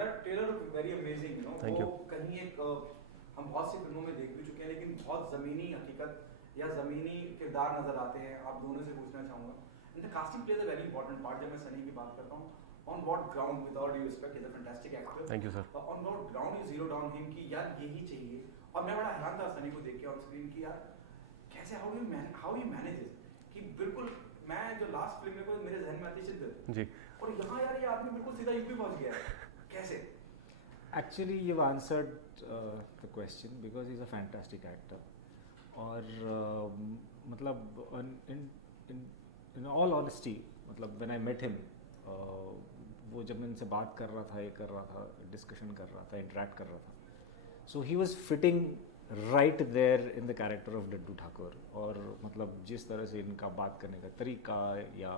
यार trailer very amazing, you know. Thank वो you. कहीं एक हम बहुत सी फिल्मों में देख भी चुके हैं, लेकिन बहुत ज़मीनी हकीकत या ज़मीनी किरदार नज़र आते हैं. आप दोनों से पूछना चाहूँगा, and the casting plays a very important part. जब मैं सनी की बात करता हूँ, on what ground, with all due respect, is a fantastic actor. Thank you, sir. On what ground you zero down him कि यार यही चाहिए. और मैं बड़ा हैरान था सनी को देख के ऑन स्क्रीन कि यार कैसे, हाउ यू मैनेजेस कि बिल्कुल मैं जो लास्ट फिल्म में को मेरे जहन में आती शिद्दत जी. और यहाँ यार ये आदमी बिल्कुल सीधा यूपी पहुंच गया है. कैसे? Actually, you've answered the question because he's a fantastic actor. और मतलब in all honesty, मतलब when I met him, वो जब मैं इनसे बात कर रहा था, ये कर रहा था, डिस्कशन कर रहा था, इंटरेक्ट कर रहा था, so he was fitting right there in the character of Daddu Thakur. और मतलब जिस तरह से इनका बात करने का तरीका या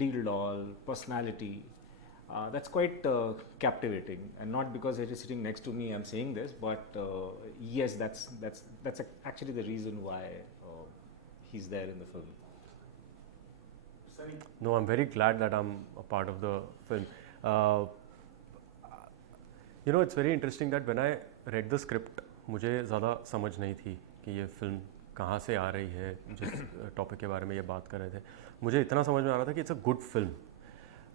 deal doll, personality, that's quite captivating. And not because he is sitting next to me I'm saying this, but yes, that's actually the reason why he's there in the film. Sunny. No, I'm very glad that I'm a part of the film. You know, it's very interesting that when I read the script, मुझे ज़्यादा समझ नहीं थी कि ये film कहाँ से आ रही है. जिस टॉपिक के बारे में ये बात कर रहे थे, मुझे इतना समझ में आ रहा था कि it's a good film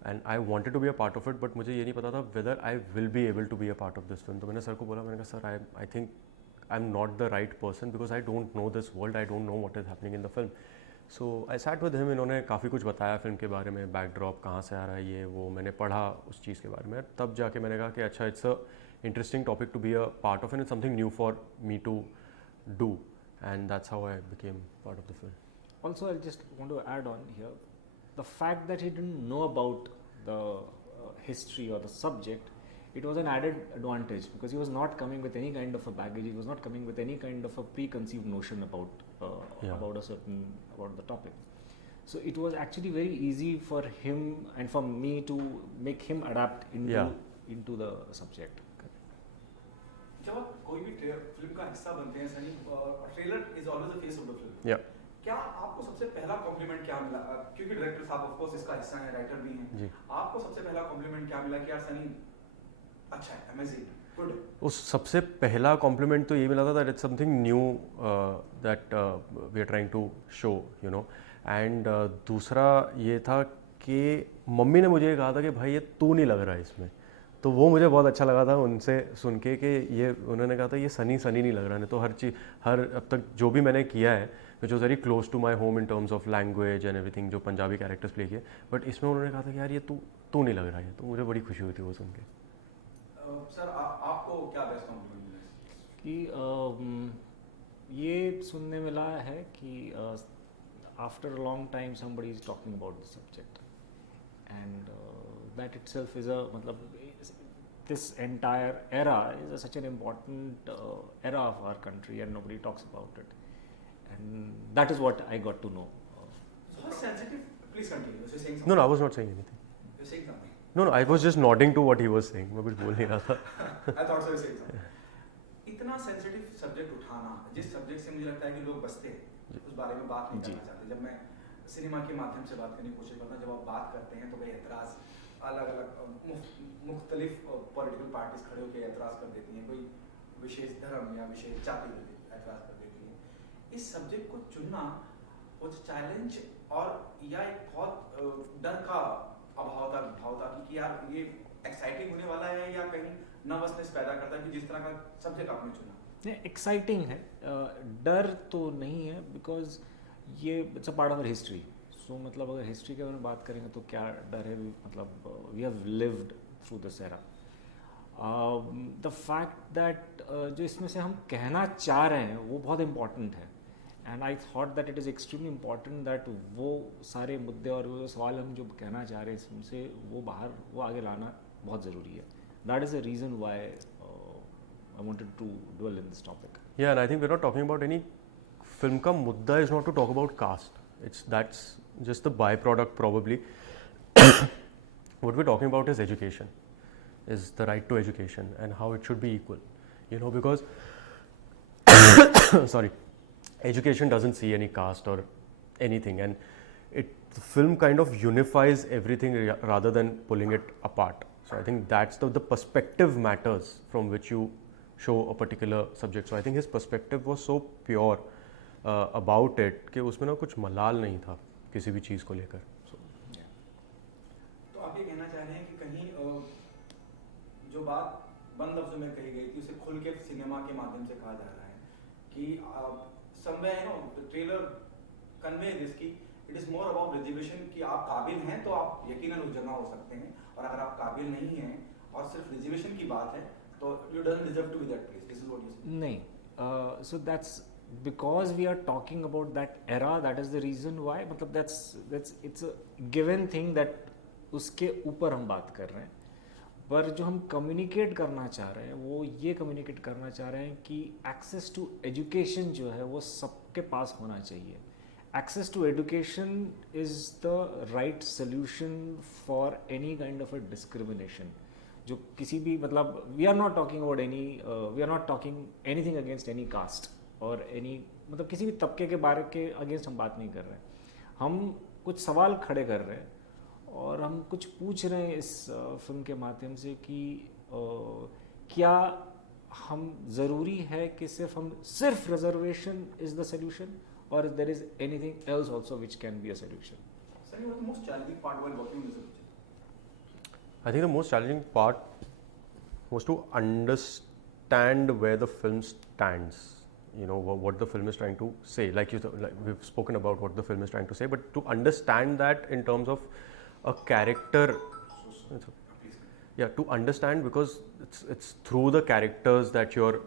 and I wanted to be a part of it, but मुझे ये नहीं पता था whether I will be able to be a part of this film. तो मैंने सर को बोला, मैंने कहा sir I think I am not the right person because I don't know this world, I don't know what is happening in the film. So I sat with him. इन्होंने काफ़ी कुछ बताया फिल्म के बारे में, बैकड्रॉप कहाँ से आ रहा है, ये वो मैंने पढ़ा उस चीज़ के बारे में. तब जाके मैंने कहा कि अच्छा, it's a interesting topic to be a part of and it's something new for me to do, and that's how I became part of the film. Also, I just want to add on here, the fact that he didn't know about the history or the subject, it was an added advantage because he was not coming with any kind of a baggage, he was not coming with any kind of a preconceived notion about about the topic. So it was actually very easy for him and for me to make him adapt into the subject. जब आप कोई भी film का हिस्सा बनते हैं Sunny, trailer is always the face of the film. या क्या आपको सबसे पहला कॉम्प्लीमेंट क्या मिला? क्योंकि डायरेक्टर साहब ऑफ कोर्स इसका हिस्सा हैं, राइटर भी हैं जी. आपको सबसे पहला कॉम्प्लीमेंट क्या मिला कि यार सनी अच्छा है, अमेजिंग, गुड? उस सबसे पहला कॉम्प्लीमेंट तो ये मिला था that it's something new that we are trying to show, you know. And दूसरा ये था कि मम्मी ने मुझे कहा था कि भाई ये तू नहीं लग रहा है इसमें. तो वो मुझे बहुत अच्छा लगा था उनसे सुन के कि ये उन्होंने कहा था ये सनी नहीं लग रहा है. तो हर अब तक जो भी मैंने किया है which was very close to my home in terms of language and everything, जो पंजाबी कैरेक्टर्स प्ले किए, बट इसमें उन्होंने कहा था कि यार ये तू नहीं लग रहा है. तो मुझे बड़ी खुशी हुई थी वो सुन के. सर आपको क्या बेस्ट कॉम्प्लीमेंट मिला? कि ये सुनने मिला है कि after a long time somebody is talking about the subject, and that itself is a मतलब this entire era is such an important era of our country and nobody talks about it, and that is what I got to know. So how sensitive, please continue. You're saying something. No, I was not saying anything. You're saying something. No, I was just nodding to what he was saying. मैं कुछ बोल नहीं रहा था. I thought so you're saying something. इतना sensitive subject उठाना, जिस subject से मुझे लगता है कि लोग बचते हैं, उस बारे में बात नहीं करना चाहते. जब मैं सिनेमा के माध्यम से बात करने की कोशिश करता हूँ, जब आप बात करते हैं तो कई एतराज़ अलग अलग मुख्तलिफ पॉलिटिकल पार्टीज खड़े होकर एतराज़ कर देती हैं. कोई विशेष धर्म या विशेष जाति पर एतराज़ कर देती हैं. इस सब्जेक्ट को चुनना वो चैलेंज और या एक बहुत डर का भाव था कि यार ये एक्साइटिंग होने वाला है या कहीं नर्वसनेस पैदा करता है कि जिस तरह का सब्जेक्ट आपने चुना. नहीं, एक्साइटिंग है, डर तो नहीं है बिकॉज ये it's a part of our history. So मतलब अगर हिस्ट्री के बारे में बात करेंगे तो क्या डर है, मतलब we have lived through this era. The fact that जो इसमें से हम कहना चाह रहे हैं वो बहुत इम्पॉर्टेंट है, and I thought that it is extremely important that वो सारे मुद्दे और वो सवाल हम जो कहना चाह रहे हैं इसमें से वो आगे लाना बहुत ज़रूरी है. That is the reason why I wanted to dwell in this topic. Yeah, and I think we're not talking about any film का मुद्दा is not to talk about caste. That's just the byproduct probably. What we're talking about is education, is the right to education and how it should be equal, you know, because sorry, education doesn't see any caste or anything, and the film kind of unifies everything rather than pulling it apart. So I think that's the perspective matters from which you show a particular subject. So I think his perspective was so pure about it कि उसमें ना कुछ मलाल नहीं था किसी भी चीज़ को लेकर. So तो आप ये कहना चाह रहे हैं कि कहीं जो बात बंद लफ्जों में कही गई थी उसे खुल के सिनेमा के माध्यम से कहा जा रहा है कि somewhere you know the trailer convey this कि it is more about reservation कि आप काबिल हैं तो आप यकीनन उस जगह हो सकते हैं, और अगर आप काबिल नहीं हैं और सिर्फ रिजर्वेशन की बात है तो you doesn't deserve to be that place. This is what you say. नहीं, so that's because we are talking about that era. That is the reason why. मतलब that's it's a given thing that उसके ऊपर हम बात कर रहे हैं. पर जो हम कम्युनिकेट करना चाह रहे हैं वो ये कम्युनिकेट करना चाह रहे हैं कि एक्सेस टू एजुकेशन जो है वो सबके पास होना चाहिए. Access to education is the right solution for any kind of a discrimination. जो किसी भी मतलब we are not talking about any we are not talking anything against any caste और एनी मतलब किसी भी तबके के बारे के अगेंस्ट हम बात नहीं कर रहे हैं. हम कुछ सवाल खड़े कर रहे हैं और हम कुछ पूछ रहे हैं इस फिल्म के माध्यम से कि क्या हम ज़रूरी है कि सिर्फ रिजर्वेशन इज़ द सोल्यूशन और there is anything else also which can be a solution. Sir, what was the most challenging part while working on this subject? I think the most challenging part was to understand where the film stands. You know what the film is trying to say. Like we've spoken about what the film is trying to say, but to understand that in terms of a character, to understand, because it's through the characters that you're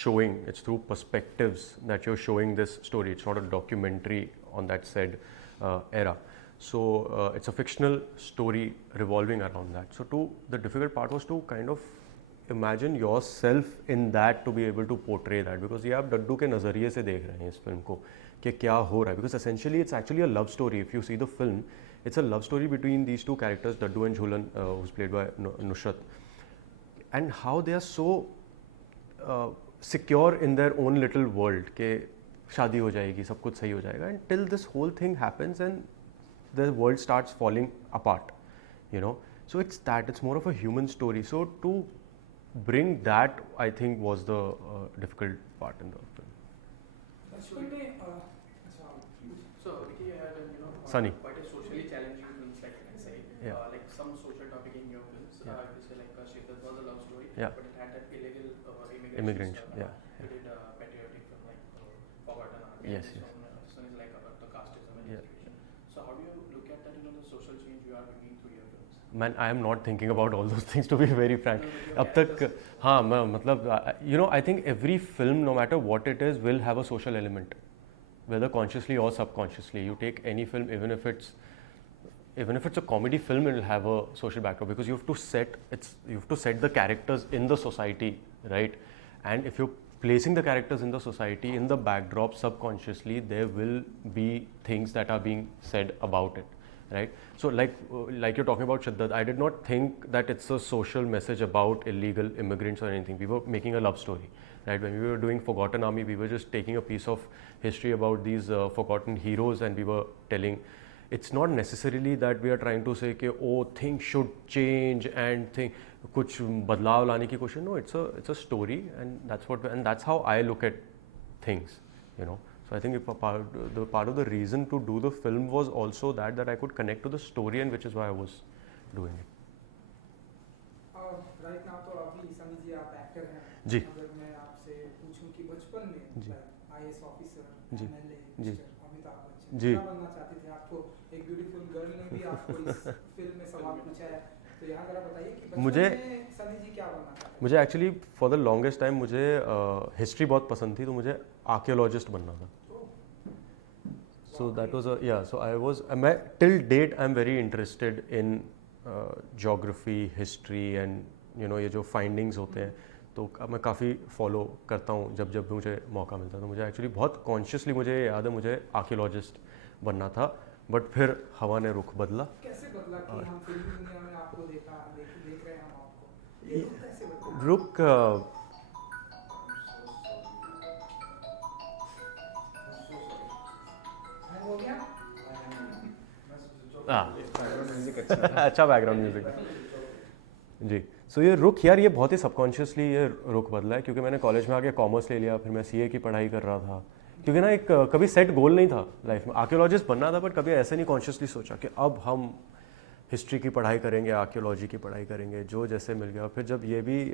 showing. It's through perspectives that you're showing this story. It's not a documentary on that said era. So it's a fictional story revolving around that. So the difficult part was to kind of imagine yourself in that, to be able to portray that, because ये आप डड्डू के नज़रिए से देख रहे हैं इस film को कि क्या हो रहा है. Because essentially it's actually a love story. If you see the film, it's a love story between these two characters, Daddu and Jhulan, who's played by Nusrat, and how they are so secure in their own little world कि शादी हो जाएगी, सब कुछ सही हो जाएगा, until this whole thing happens and the world starts falling apart, you know. So it's more of a human story. So to bring that, I think, was the difficult part in the film. So Vicky had Sunny. quite a socially challenging films, like I can say, Yeah. like some social topic in your films. Yeah. You say like Shiddat was a love story, Yeah. but it had that illegal Immigrant, stuff. yeah. You did a patriotic film like Forgotten Army. Yes, This yes. one is like about the casteism and Yeah. education. So how do you look at that, the social change you are bringing through your films? Man, I am not thinking about all those things, to be very frank. No, but your अब तक characters- हाँ मैं मतलब I think every film, no matter what it is, will have a social element, whether consciously or subconsciously. You take any film, even if it's a comedy film, it will have a social backdrop, because you have to set the characters in the society, right? And if you're placing the characters in the society, in the backdrop, subconsciously there will be things that are being said about it, right? So like you're talking about Shiddat, I did not think that it's a social message about illegal immigrants or anything. We were making a love story, right? When we were doing Forgotten Army, we were just taking a piece of history about these forgotten heroes, and we were telling. It's not necessarily that we are trying to say कि things should change and कुछ बदलाव लाने की कोशिश. No, it's a story, and that's how I look at things, you know. So I think part of the reason to do the film was also that I could connect to the story, and which is why I was doing it. Right now तो अभी सनी जी आप actor हैं जी. अगर मैं आपसे पूछूं कि बचपन में जी. आईएएस ऑफिसर जी. एमएलए जी. अमिताभ बच्चन जी. क्या बनना चाहते थे? आपको एक ब्यूटीफुल गर्ल ने भी आपको इस फिल्म में सवाल पूछा है, तो यहाँ जरा बताइए कि बचपन में सनी जी क्या बनना चाहते थे? मुझे actually for the longest time मुझे हिस्ट्री बहुत पसंद थी, तो मुझे आर्कियोलॉजिस्ट बनना था. So that was so I was till date I'm very interested in geography, history, and ये जो findings होते हैं, तो मैं काफ़ी फॉलो करता हूँ जब मुझे मौका मिलता है. तो मुझे एक्चुअली बहुत कॉन्शियसली मुझे याद है मुझे आर्कियोलॉजिस्ट बनना था, बट फिर हवा ने रुख बदला. कैसे बदला कि हम फिल्मी दुनिया में आपको देख रहे हैं हम आपको, ये रुख कैसे बदला? रुख हो गया? म्यूजिक अच्छा अच्छा बैकग्राउंड म्यूजिक. जी सो ये रुख यार, ये बहुत ही सबकॉन्शियसली ये रुख बदला है, क्योंकि मैंने कॉलेज में आके कॉमर्स ले लिया, फिर मैं सीए की पढ़ाई कर रहा था, क्योंकि ना एक कभी सेट गोल नहीं था लाइफ में, आर्कियोलॉजिस्ट बनना था, बट कभी ऐसे नहीं कॉन्शियसली सोचा कि अब हम हिस्ट्री की पढ़ाई करेंगे, आर्कियोलॉजी की पढ़ाई करेंगे, जो जैसे मिल गया। फिर जब ये भी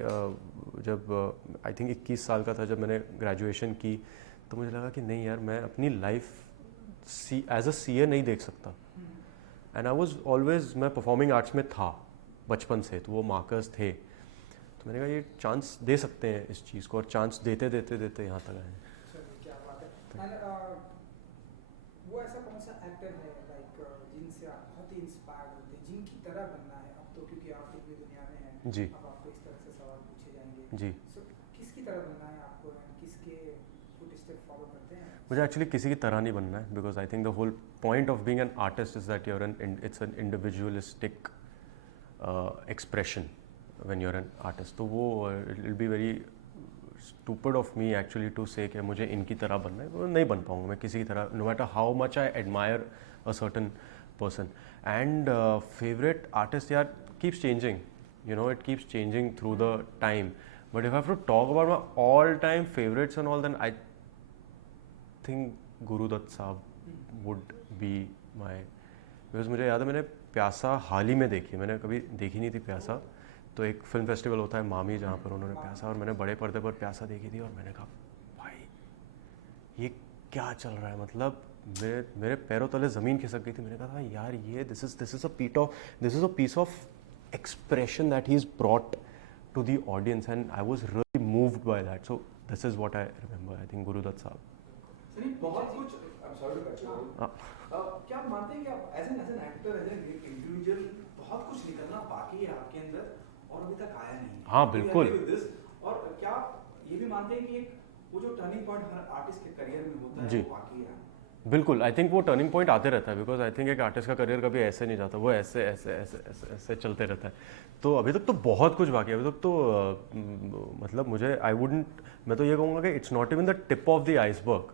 जब आई थिंक 21 साल का था जब मैंने ग्रेजुएशन की, तो मुझे लगा कि नहीं यार, मैं अपनी लाइफ एज अ सीए नहीं देख सकता। एंड आई वॉज ऑलवेज, मैं परफॉर्मिंग आर्ट्स में था बचपन से, तो वो मार्कर्स थे, तो मैंने कहा ये चांस दे सकते हैं इस चीज़ को, और चांस देते देते देते यहाँ तक आए। चलिए, क्या बात है। एंड वो ऐसा कौन सा एक्टर है लाइक जिनसे आप बहुत ही इंस्पायर्ड होते हैं, जिनकी तरह बनना है? अब तो क्योंकि आप फिल्मी दुनिया में हैं, जी अब आपको इस तरह से सवाल पूछे जाएंगे। जी, सो किसकी तरह बनना है आपको, किसके फुटस्टेप फॉलो करते हैं? मुझे एक्चुअली किसी की तरह नहीं बनना है, because I think the whole point of being an artist is that your it's an individualistic expression when you're an artist. तो वो it will be very stupid of me actually to say कि मुझे इनकी तरह बनना है, वो नहीं बन पाऊंगा मैं किसी की तरह, no matter how much I admire a certain person. And favorite artist, yeah, keeps changing, you know, it keeps changing through the time. But if I have to talk about my all-time favorites and all, then I think Guru Dutt Saab would be my, because मुझे याद है मैंने प्यासा हाल ही में देखी, मैंने कभी देखी नहीं थी प्यासा। तो एक फिल्म फेस्टिवल होता है मामी, जहाँ पर उन्होंने प्यासा, और मैंने बड़े पर्दे पर प्यासा देखी थी, और मैंने कहा भाई ये क्या चल रहा है, मतलब मेरे पैरों तले ज़मीन खिसक गई थी। मैंने कहा था यार ये this is a piece of expression that he is brought to the audience, and I was really moved by that. So this is what I remember, I think Guru Dutt साहब। सर बहुत कुछ, I am sorry to cut you, क्या आप मानते हैं कि आप as an actor, as an individual बहुत कुछ निकलना बाकी है आपके अंदर और अभी तक आया नहीं? हाँ बिल्कुल। और क्या आप ये भी मानते हैं कि एक वो जो टर्निंग पॉइंट हर आर्टिस्ट के करियर में होता है जी, वो बाकी है? बिल्कुल। आई थिंक वो टर्निंग पॉइंट आते रहता है, बिकॉज आई थिंक एक आर्टिस्ट का करियर कभी ऐसे नहीं जाता, वो ऐसे ऐसे ऐसे ऐसे ऐसे चलते रहता है। तो अभी तक तो बहुत कुछ बाकी है, अभी तक तो मतलब मुझे मैं तो ये कहूँगा कि it's not even the tip of the iceberg.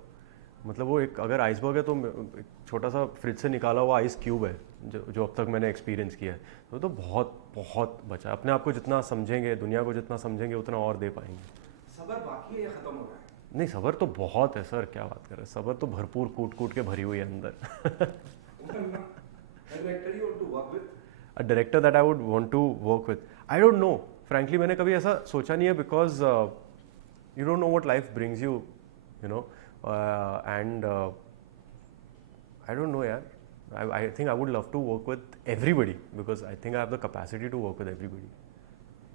मतलब वो एक अगर आइसबर्ग है तो एक छोटा सा फ्रिज से निकाला हुआ आइस क्यूब है जो अब तक मैंने एक्सपीरियंस किया है। तो बहुत बहुत बचा है। अपने आप को जितना समझेंगे, दुनिया को जितना समझेंगे, उतना और दे पाएंगे। सबर बाकी है या खत्म हो रहा है? नहीं, सबर तो बहुत है सर, क्या बात कर रहे हैं, सबर तो भरपूर कूट कूट के भरी हुई है अंदर। A director that I would want to work with, I don't know, frankly मैंने कभी ऐसा सोचा नहीं है, because you don't know what life brings you, you know, and I don't know यार, I think I would love to work with everybody, because I think I have the capacity to work with everybody.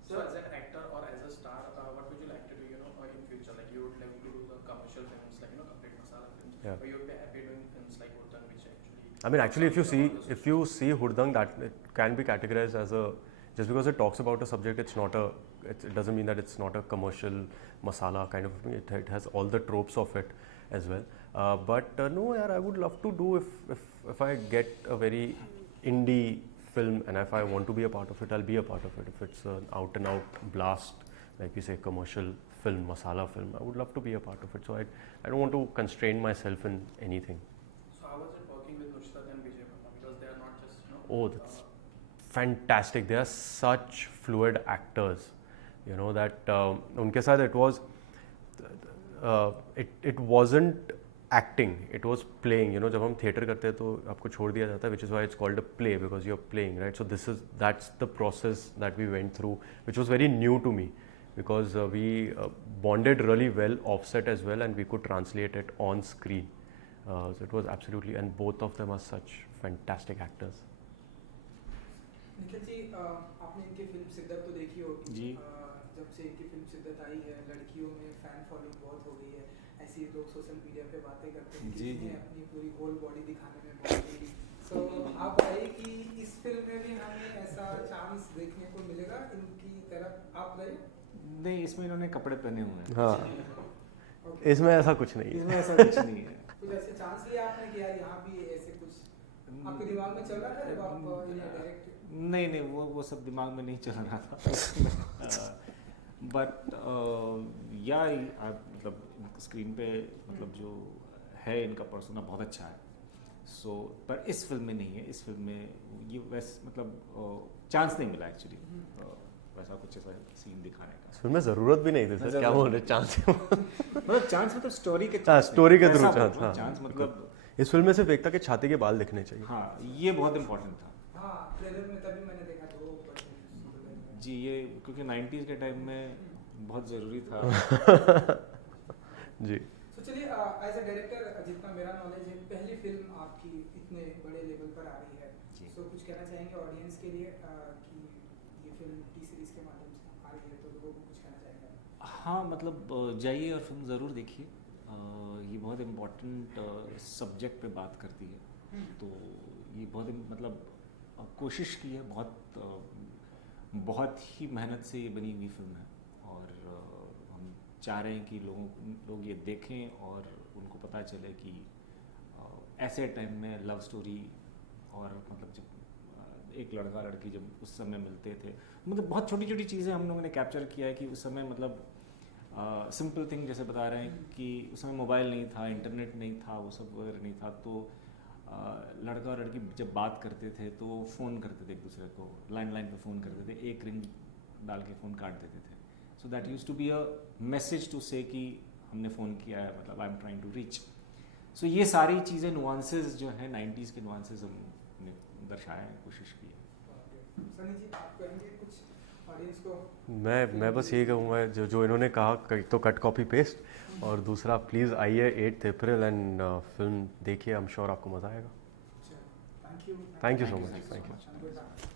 So as an actor or as a star, what would you like to do, you know, in future? Like you would like to do the commercial films, like, you know, complete masala films, Yeah. or you would be happy doing films like Hurdang, which actually. I mean, actually, if you see Hurdang, that it can be categorized as a, just because it talks about a subject, it doesn't mean that it's not a commercial masala kind of thing. It has all the tropes of it as well. But no, yeah, I would love to do if I get a very indie film, and if I want to be a part of it, I'll be a part of it. If it's an out and out blast, like we say, commercial film, masala film, I would love to be a part of it. So I don't want to constrain myself in anything. So how was it working with Nusrat and Vijay Verma? Because they are not just, you know. Oh, that's fantastic. They are such fluid actors. You know that उनके साथ it was it wasn't acting, it was playing. You know, जब हम theatre करते हैं तो आपको छोड़ दिया जाता है, which is why it's called a play, because you're playing, right? So that's the process that we went through, which was very new to me, because we bonded really well offset as well, and we could translate it on screen. So it was absolutely, and both of them are such fantastic actors. Nikhil ji, आपने इनकी film सिद्दत तो देखी होगी जी। जब से इनकी film सिद्दत आई है, लड़कियों में फैन फॉलोइंग बहुत हो गई है। ऐसे ही लोग सोशल मीडिया पे बातें करते हैं कि जी, इन्हें जी। अपनी पूरी होल बॉडी दिखाने में बहुत लगी। सो आप बताइए कि इस फिल्म में भी हमें ऐसा चांस देखने को मिलेगा इनकी तरफ? आप बताइए। नहीं, इसमें इन्होंने कपड़े पहने हुए हैं। हाँ, ओके, इसमें ऐसा कुछ नहीं है। इसमें ऐसा कुछ नहीं है। कुछ ऐसे चांस लिया आपने कि यार यहाँ भी ऐसे कुछ आपके दिमाग में चल रहा था जब आप इन्हें डायरेक्ट? नहीं, वो सब दिमाग में नहीं चल रहा था। बट या मतलब स्क्रीन पे मतलब जो है इनका पर्सोना बहुत अच्छा है। सो पर इस फिल्म में नहीं है। इस फिल्म में ये वैसे मतलब चांस नहीं मिला एक्चुअली। वैसा कुछ ऐसा सीन दिखाने का। इस फिल्म में ज़रूरत भी नहीं थी सर, क्या बोल रहे चांस मतलब चांस मतलब स्टोरी के हाँ, story के through वैसा chance, हाँ, चांस मतलब इस फिल्म में सिर्फ एक था कि छाती के बाल दिखने चाहिए। हाँ ये बहुत इम्पोर्टेंट था हाँ ट्रेलर में तभी मैंने देखा 2%। जी, ये क्योंकि 90s के टाइम में बहुत ज़रूरी था। जी तो चलिए एज अ डायरेक्टर जितना मेरा नॉलेज है, पहली फिल्म आपकी इतने बड़े लेवल पर आ रही है, जी। तो कुछ कहना चाहेंगे ऑडियंस के लिए कि ये फिल्म टी सीरीज के माध्यम से आ रही है, तो लोगों को कुछ कहना चाहेंगे? हाँ मतलब जाइए और फिल्म ज़रूर देखिए। ये बहुत इम्पोर्टेंट सब्जेक्ट पे बात करती है, तो ये बहुत मतलब कोशिश की है, बहुत ही मेहनत से ये बनी हुई फिल्म है और हम चाह रहे हैं कि लोग ये देखें और उनको पता चले कि ऐसे टाइम में लव स्टोरी और मतलब जब एक लड़का लड़की जब उस समय मिलते थे, मतलब बहुत छोटी छोटी चीज़ें हम लोगों ने कैप्चर किया है कि उस समय मतलब सिंपल थिंग जैसे बता रहे हैं कि उस समय मोबाइल नहीं था, इंटरनेट नहीं था, वो सब वगैरह नहीं था, तो लड़का और लड़की जब बात करते थे तो फ़ोन करते थे एक दूसरे को, लैंडलाइन पे फ़ोन करते थे, एक रिंग डाल के फ़ोन काट देते थे। So that used to be a message to say कि हमने फ़ोन किया है, मतलब I am trying to reach. So ये सारी चीज़ें नुआंसेस जो है 90s के नुआंसेस हमने दर्शाया है, कोशिश की है। सनी जी आप कहेंगे कुछ ऑडियंस को? मैं बस यही कहूँगा जो इन्होंने कहा, तो कट कॉपी पेस्ट, और दूसरा प्लीज़ आइए 8 अप्रैल एंड फिल्म देखिए, आई एम श्योर आपको मज़ा आएगा। Thank you so much, thank you. Much.